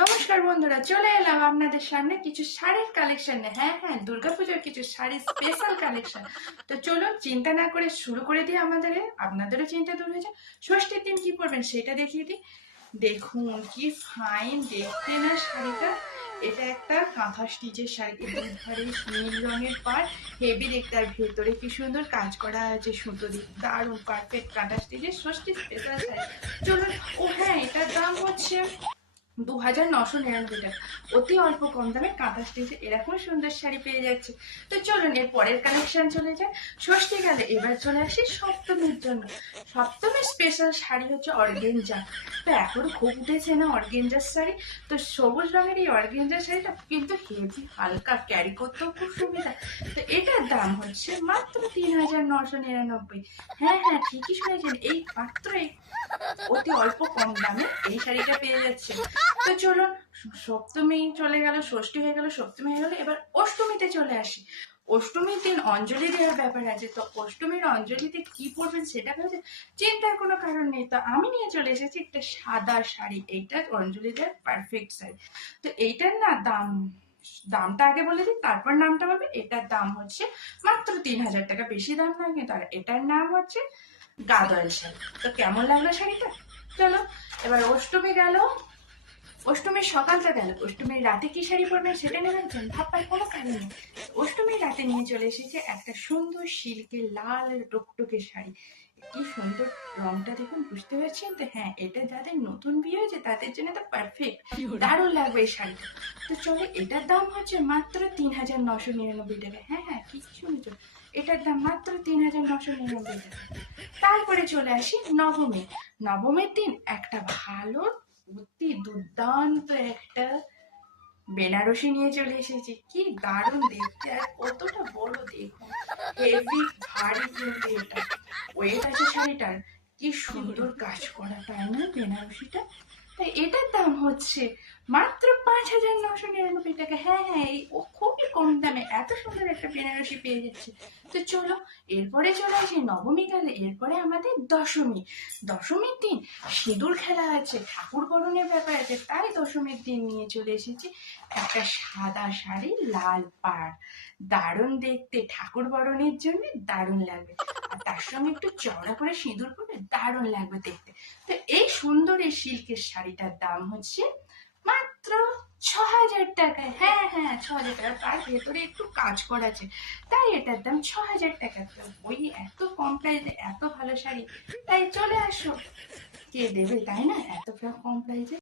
নমস্কার বন্ধুরা, চলে এলাম আপনাদের সামনে কিছু শাড়ির কালেকশন হ্যাঁ হ্যাঁ দুর্গাপুজোর কিছু শাড়ির স্পেশাল কালেকশন তো চলুন, চিন্তা না করে শুরু করে দিই আমাদের আপনাদেরও চিন্তা দূর হয়েছে ষষ্ঠীর দিন কি পরবেন সেটা দেখিয়ে দিই। দেখুন, কি ফাইন দেখতে না শাড়িটা। এটা একটা কাঁথা স্টিচের শাড়ি। নীল রঙের পার হেভি দেখতে আর ভেতরে কি সুন্দর কাজ করা আছে সুতো দিয়ে দারুণ পারফেক্ট কাঁথা স্টিচের ষষ্ঠী স্পেশাল শাড়ি। চলুন, ও হ্যাঁ এটার দাম হচ্ছে দু হাজার নশো নিরানব্বই টাকা। অতি অল্প কম দামে কাঁথা স্টিচে এরকম সুন্দর শাড়ি পেয়ে যাচ্ছে। তো চলুন, এর পরের কালেকশন চলে যায় ষষ্ঠী গেলে এবার চলে আসি সপ্তমীর জন্য। সপ্তমীর স্পেশাল শাড়ি হচ্ছে অর্গেঞ্জা। তো এখন খুব উঠেছে না অর্গেঞ্জার শাড়ি? তো সবুজ রঙের এই অর্গেঞ্জার শাড়িটা কিন্তু হেভি হালকা ক্যারি করতেও খুব সুবিধা। তো এটার দাম হচ্ছে মাত্র তিন হাজার নশো নিরানব্বই। হ্যাঁ হ্যাঁ ঠিকই শুনেছেন। এই মাত্র অতি অল্প কম দামে এই শাড়িটা পেয়ে যাচ্ছে। তো চলুন সপ্তমী চলে গেল, ষষ্ঠী হয়ে গেল, সপ্তমী হয়ে গেল, এবার অষ্টমীতে চলে আসি। অষ্টমীর দিন অঞ্জলি দেওয়ার ব্যাপার আছে, তো অষ্টমীর অঞ্জলিতে কি পরবেন সেটা ভেবে চিন্তার কোনো কারণ নেই। তো আমি নিয়ে চলে এসেছি একটা সাদা শাড়ি, এইটা অঞ্জলি দেওয়ার পারফেক্ট শাড়ি তো এইটার না দাম, দামটা আগে বলে দিই, তারপর নামটা বলবে, এটার দাম হচ্ছে মাত্র তিন হাজার টাকা, বেশি দাম না কিন্তু, আর এটার নাম হচ্ছে গাদল শাড়ি। তো কেমন লাগল শাড়িটা? চলো, এবার অষ্টমী গেল অষ্টমীর সকালটা গেল। অষ্টমীর রাতে কি শাড়ি পরবেন সেটা নেবেন ভাববার কোনো কারণ নেই। অষ্টমীর রাতে নিয়ে চলে এসেছে একটা সুন্দর সিল্কের লাল টকটকে শাড়ি। কি সুন্দর রংটা দেখুন বুঝতে পারছেন তো? হ্যাঁ এটা যাদের নতুন বিয়ে হয়েছে তাদের জন্য তো পারফেক্ট দারুণ লাগবে এই শাড়িটা। তো চলো এটার দাম হচ্ছে মাত্র তিন হাজার নশো নিরানব্বই টাকা। হ্যাঁ হ্যাঁ ঠিক শুনেছ এটার দাম মাত্র তিন হাজার নশো নিরানব্বই টাকা। তারপরে চলে আসি নবমী। নবমীর দিন একটা ভালো অতি দুর্দান্ত একটা বেনারসি নিয়ে চলে এসেছি। কি দারুণ দেখতে, আর কতটা বড় দেখুন। হেভি, ভারী কিন্তু এটা। ওয়েট আছে শাড়িটার। কি সুন্দর কাজ করা, তাই না? বেনারসিটা। তাই এটার দাম হচ্ছে মাত্র পাঁচ হাজার নশো নিরানব্বই টাকা। হ্যাঁ হ্যাঁ এই ও খুবই কম দামে এত সুন্দর একটা বেনারসি পেয়ে যাচ্ছে। তো চলো, এরপরে চলে আসি নবমী গেলে এরপরে আমাদের দশমী। দশমীর দিন সিঁদুর খেলা আছে, ঠাকুর বরণের ব্যাপার আছে, তাই দশমীর দিন নিয়ে চলে এসেছি। একটা সাদা শাড়ি, লাল পাড়। দারুণ দেখতে, ঠাকুর বরণের জন্য দারুণ লাগবে। তার সঙ্গে একটু চওড়া করে সিঁদুর পরবে দারুণ লাগবে দেখতে। তো এই সুন্দর এই সিল্কের শাড়িটার দাম হচ্ছে মাত্র ছ হাজার টাকা হ্যাঁ হ্যাঁ ছ হাজার টাকা। তার ভেতরে একটু কাজ করা আছে। তাই এটার দাম ছ হাজার টাকা। ওই এত কম প্রাইসে এত ভালো শাড়ি। তাই চলে আসো। কে দেবে তাই না? এত কম প্রাইসে